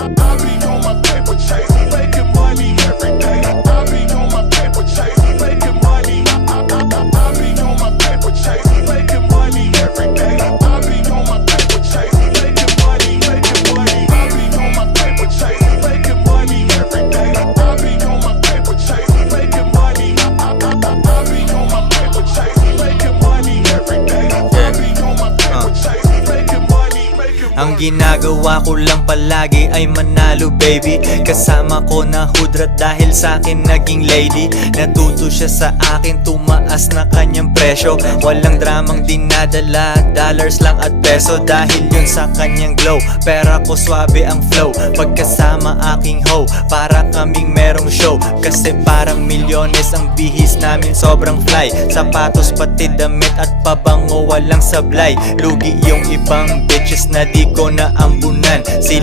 I be on my paper chase, making money every day. I be on my paper chase, making money. I be on my paper chase, making money every day. I be on my paper chase, making money, making money. I be on my paper chase, making money every day. I be on my paper chase, making money. I be on my paper chase, making money every day. I be on my paper chase, making money, making money. Ang ginagawa ko lang palagi ay manalo baby. Kasama ko na hudrat dahil sa akin naging lady. Natuto siya sa akin, tumaas na kanyang presyo. Walang dramang dinadala, dollars lang at peso. Dahil yun sa kanyang glow, pera ko swabe ang flow. Pagkasama aking hoe, para kaming merong show. Kasi parang milyones ang bihis namin, sobrang fly. Sapatos pati damit at pabango walang sablay. Lugi yung ibang bitches na di ko naambunan. Sila